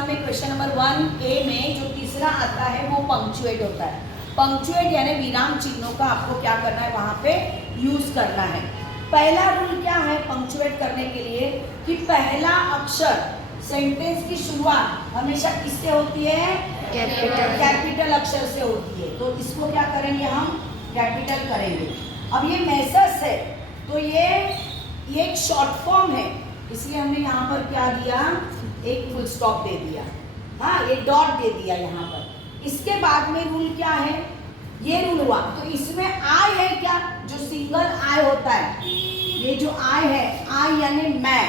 Exam में question number 1A में जो तीसरा आता है वो पंक्चुएट होता है। पंक्चुएट यानी विराम चिन्हों का आपको क्या करना है, वहां पे यूज करना है। पहला रूल क्या है पंक्चुएट करने के लिए कि पहला अक्षर सेंटेंस की शुरुआत हमेशा किससे होती है, कैपिटल अक्षर से होती है। तो इसको क्या करेंगे, हम कैपिटल करेंगे। अब ये मेसर्स है तो ये एक शॉर्ट फॉर्म है, इसलिए हमने यहाँ पर क्या दिया, एक फुल स्टॉप दे दिया, हाँ ये डॉट दे दिया यहाँ पर। इसके बाद में रूल क्या है, ये रूल हुआ। तो इसमें आई है क्या, जो सिंगल आई होता है, ये जो आई है, आई यानी मैं,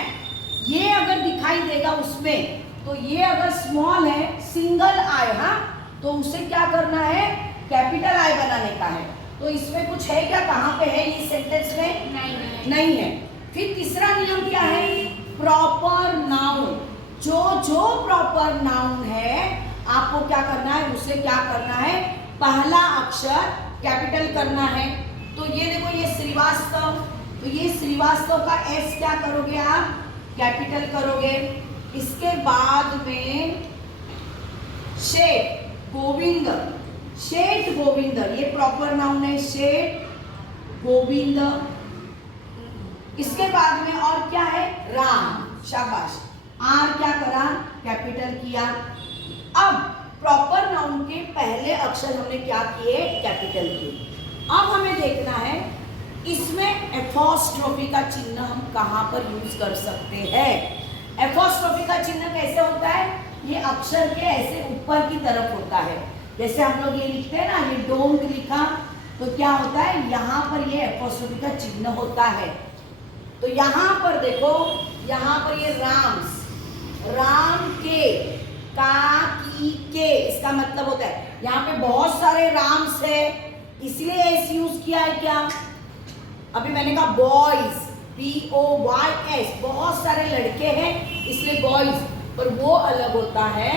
ये अगर दिखाई देगा उसमें, तो ये अगर स्मॉल है सिंगल आई, हाँ तो उसे क्या करना है, कैपिटल आई बनाने का है। तो इसमें कुछ है क्या, कहाँ पे है ये सेंटेंस में, नहीं है। फिर तीसरा नियम क्या है, प्रॉपर नाउन, जो प्रॉपर नाउन है आपको क्या करना है, उसे क्या करना है, पहला अक्षर कैपिटल करना है। तो ये देखो ये श्रीवास्तव, तो ये श्रीवास्तव का एस क्या करोगे आप, कैपिटल करोगे। इसके बाद में शेठ गोविंद, शेठ गोविंद ये प्रॉपर नाउन है, शेठ गोविंद। इसके बाद में और क्या है, राम, शाबाश, आर क्या करा, कैपिटल किया। अब प्रॉपर नाउन के पहले अक्षर हमने क्या किए, कैपिटल किए। अब हमें देखना है इसमें एपोस्ट्रोफी का चिन्ह हम कहाँ पर यूज कर सकते हैं। एपोस्ट्रोफी का चिन्ह कैसे होता है, ये अक्षर के ऐसे ऊपर की तरफ होता है। जैसे हम लोग ये लिखते हैं ना, ये डोंग लिखा, तो क्या होता है, यहाँ पर ये एपोस्ट्रोफी का चिन्ह होता है। तो यहाँ पर देखो, यहाँ पर ये राम्स, राम के, का, की, के, इसका मतलब होता है यहाँ पे बहुत सारे राम्स है, इसलिए एस यूज किया है। क्या, अभी मैंने कहा बॉयज, BOYS, बहुत सारे लड़के हैं इसलिए बॉयज, पर वो अलग होता है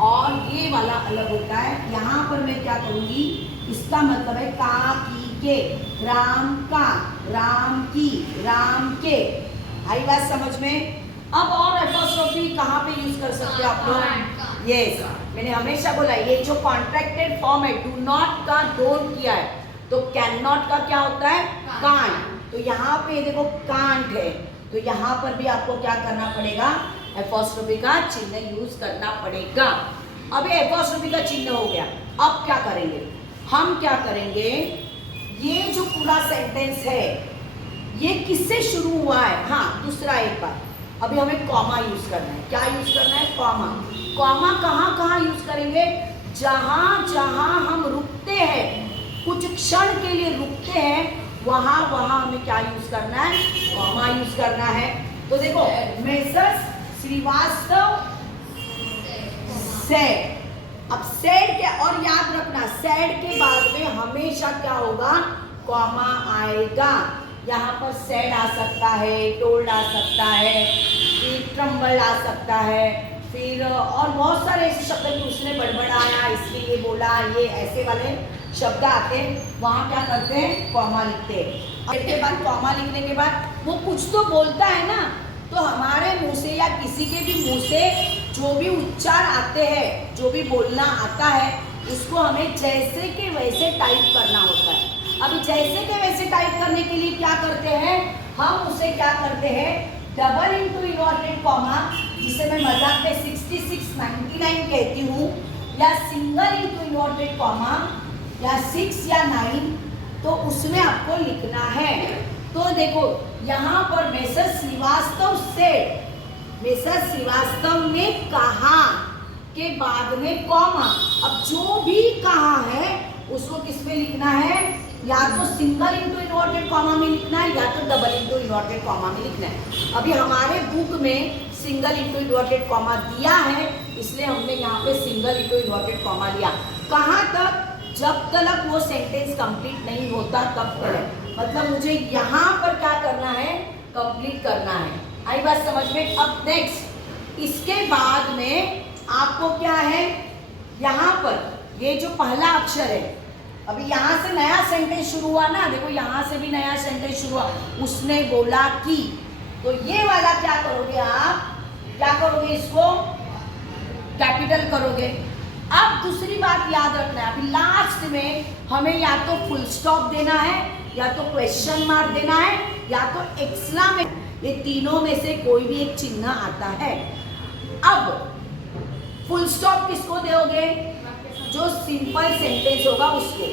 और ये वाला अलग होता है। यहाँ पर मैं क्या करूँगी, इसका मतलब है का, की, के, राम का, राम की, राम के। आई बात समझ में। अब और एपोस्ट्रोफी कहाँ पे यूज कर सकते हो आप लोग, यस, मैंने हमेशा बोला ये जो कॉन्ट्रैक्टेड फॉर्म है, डू नॉट का डोंट किया है, तो कैन नॉट का क्या होता है, कांट। तो यहाँ पे देखो कांट है, तो यहाँ पर भी आपको क्या करना पड़ेगा, एपोस्ट्रोफी का चिन्ह यूज करना पड़ेगा। अब ये एपोस्ट्रोफी का चिन्ह हो गया। अब क्या करेंगे, हम क्या करेंगे, ये जो पूरा सेंटेंस है ये किससे शुरू हुआ है, हाँ दूसरा एक बार, अभी हमें कॉमा यूज करना है। क्या यूज करना है, कॉमा। कॉमा कहाँ कहाँ यूज करेंगे, जहाँ जहाँ हम रुकते हैं, कुछ क्षण के लिए रुकते हैं, वहाँ वहाँ हमें क्या यूज करना है, कॉमा यूज करना है। तो देखो मेसर्स श्रीवास्तव सेड, अब सेड क्या, और याद रखना सेड के बाद में हमेशा क्या होगा, कॉमा आएगा। यहाँ पर सेड आ सकता है, टोल्ड आ सकता है, फिर ट्रम्बल आ सकता है, फिर और बहुत सारे ऐसे शब्द कि उसने बड़बड़ाया, इसलिए ये बोला, ये ऐसे वाले शब्द आते हैं, वहाँ क्या करते हैं, कॉमा लिखते हैं। और इसके बाद कॉमा लिखने के बाद वो कुछ तो बोलता है ना, तो हमारे मुंह से या किसी के भी मुंह से जो भी उच्चार आते हैं, जो भी बोलना आता है, उसको हमें जैसे के वैसे टाइप करना होता है। अभी जैसे के वैसे टाइप करने के लिए क्या करते हैं, हम उसे क्या करते हैं, डबल इंटू इन्वर्टेड कॉमा, जिसे मैं मजाक में 66, 99 कहती हूँ, या सिंगल इंटू इन्वर्टेड कॉमा, या 6 या 9, तो उसमें आपको लिखना है। तो देखो यहाँ पर मेसर श्रीवास्तव से, मेसर श्रीवास्तव ने कहा के बाद में कॉमा, अब जो भी कहा है उसको किस में लिखना है, या तो सिंगल इंटू इन्वर्टेड कॉमा में लिखना है, या तो डबल इंटू इन्वर्टेड कॉमा में लिखना है। अभी हमारे बुक में सिंगल इंटू इन्वर्टेड कॉमा दिया है, इसलिए हमने यहाँ पे सिंगल इंटू इन्वर्टेड कॉमा लिया। कहाँ तक, जब तक वो सेंटेंस कंप्लीट नहीं होता तब तक, मतलब मुझे यहाँ पर क्या करना है, कंप्लीट करना है। आई बात समझ में। अब नेक्स्ट, इसके बाद में आपको क्या है, यहाँ पर ये जो पहला अक्षर है, अभी यहाँ से नया सेंटेंस शुरू हुआ ना, देखो यहाँ से भी नया सेंटेंस शुरू हुआ, उसने बोला कि, तो ये वाला क्या करोगे आप, क्या करोगे, इसको कैपिटल करोगे। अब दूसरी बात याद रखना है, अभी लास्ट में हमें या तो फुल स्टॉप देना है, या तो क्वेश्चन मार्क देना है, या तो एक्सक्लेमेशन, ये तीनों में से कोई भी एक चिन्ह आता है। अब फुल स्टॉप किसको दोगे? जो सिंपल सेंटेंस होगा उसको,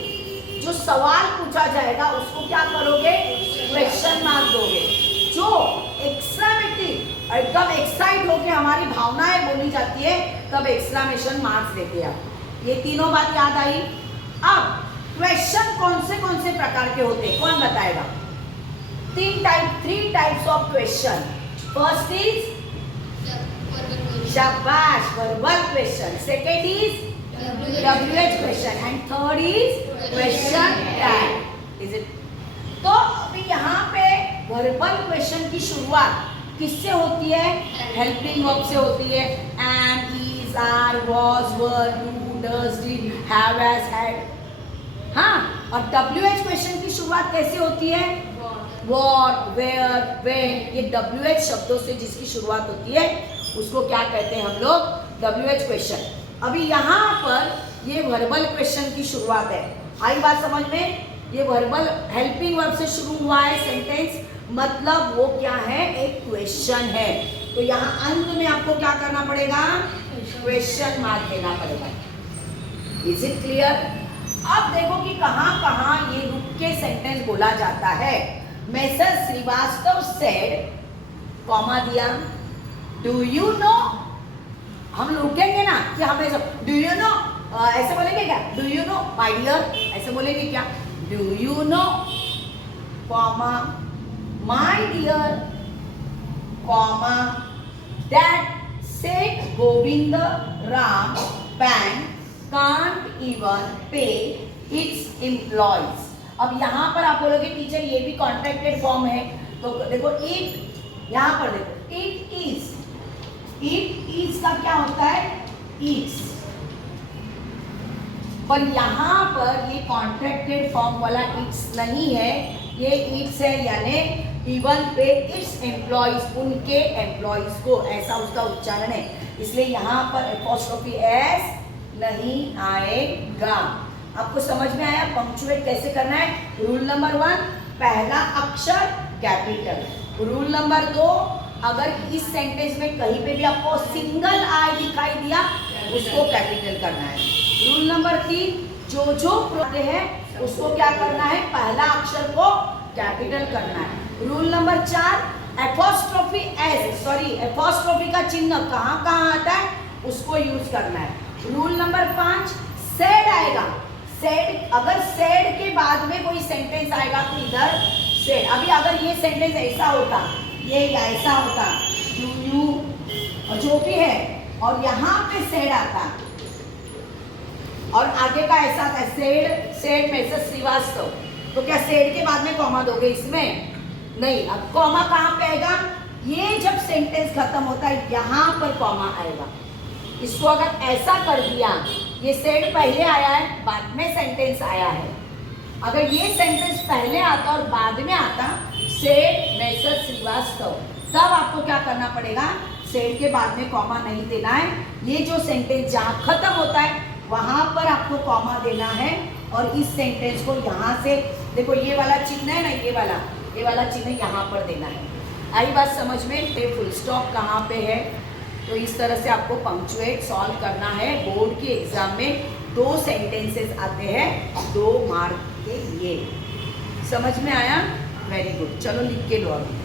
जो सवाल पूछा जाएगा उसको क्या करोगे? क्वेश्चन मार्क दोगे। जो एक्सक्लेमेटिव एकदम एक्साइट होके हमारी भावनाएं बोली जाती है तब एक्सक्लेमेशन मार्क्स देते हैं। ये तीनों बात याद आई। अब क्वेश्चन कौन से प्रकार के होते हैं, कौन बताएगा? Three types of question. First is शाबाश, verbal question. Second is WH question and third is question tag. Is it? तो अभी यहाँ पे वर्बल क्वेश्चन की शुरुआत किससे होती है? हेल्पिंग वर्ब से होती है। Am, is, are, was, were, do, does, did, have, has, had. हाँ, और WH क्वेश्चन की शुरुआत कैसे होती है? What, where, when. ये WH शब्दों से जिसकी शुरुआत होती है उसको क्या कहते हैं हम लोग? WH question. अभी यहाँ पर ये वर्बल क्वेश्चन की शुरुआत है। आई बात समझ में? ये वर्बल हेल्पिंग वर्ब से शुरू हुआ है सेंटेंस, मतलब वो क्या है? एक क्वेश्चन है। तो यहाँ अंत में आपको क्या करना पड़ेगा? क्वेश्चन मार्क देना पड़ेगा। Is it clear? अब देखो कि कहाँ कहाँ ये रुक के सेंटेंस बोला जाता है। मिस्टर श्रीवास्तव सेड, कॉमा दिया, डू यू नो। हम रुकेंगे ना कि हमें डू यू नो ऐसे बोलेंगे क्या? Do you know my dear ऐसे बोलेंगे क्या? Do you know, comma, my dear, comma, that Seth Govind Ram bank can't even pay its employees. अब यहाँ पर आप बोलोगे टीचर ये भी कॉन्ट्रैक्टेड फॉर्म है, तो देखो इट, यहाँ पर देखो इट इज, इट इज का क्या होता है? इट्स। पर यहाँ पर ये कॉन्ट्रैक्टेड फॉर्म वाला इट्स नहीं है, ये इट्स है, यानी इवन पे इट्स एम्प्लॉयज, उनके एम्प्लॉयज को, ऐसा उसका उच्चारण है। इसलिए यहाँ पर एपोस्ट्रोफी एस नहीं आएगा। आपको समझ में आया पंक्चुएट कैसे करना है? रूल नंबर 1, पहला अक्षर कैपिटल। रूल नंबर 2, अगर इस सेंटेंस में कहीं पे भी आपको सिंगल आई दिखाई दिया उसको कैपिटल करना है। रूल नंबर 3, जो प्रत्यय है उसको क्या करना है? पहला अक्षर को कैपिटल करना है। Rule number 4, apostrophe S, sorry apostrophe का चिन्ह कहाँ कहाँ आता है उसको यूज करना है। रूल नंबर 5, सेड आएगा। सेड, अगर सेड के बाद में कोई सेंटेंस आएगा तो इधर सेड। अभी अगर ये सेंटेंस ऐसा होता, ये ऐसा होता, यू जो भी है, और यहाँ पे सेड आता और आगे का ऐसा था सेड, सेड में से श्रीवास्तव, तो क्या सेड के बाद में कॉमा दोगे इसमें? नहीं। अब कॉमा कहाँ पे आएगा? ये जब सेंटेंस खत्म होता है यहाँ पर कॉमा आएगा। इसको अगर ऐसा कर दिया, ये सेड पहले आया है, बाद में सेंटेंस आया है, अगर ये सेंटेंस पहले आता और बाद में आता सेड मिस्टर श्रीवास्तव, तब आपको क्या करना पड़ेगा? सेड के बाद में कॉमा नहीं देना है। ये जो सेंटेंस जहाँ खत्म होता है वहां पर आपको कॉमा देना है, और इस सेंटेंस को यहाँ से देखो, ये वाला चिन्ह है ना, ये वाला चिन्ह यहाँ पर देना है। आई बात समझ में? ये फुल स्टॉप कहाँ पे है? तो इस तरह से आपको पंक्चुएट सॉल्व करना है। बोर्ड के एग्जाम में 2 सेंटेंसेस आते हैं 2 मार्क के लिए। समझ में आया? Very good. चलो लिख के लो अभी।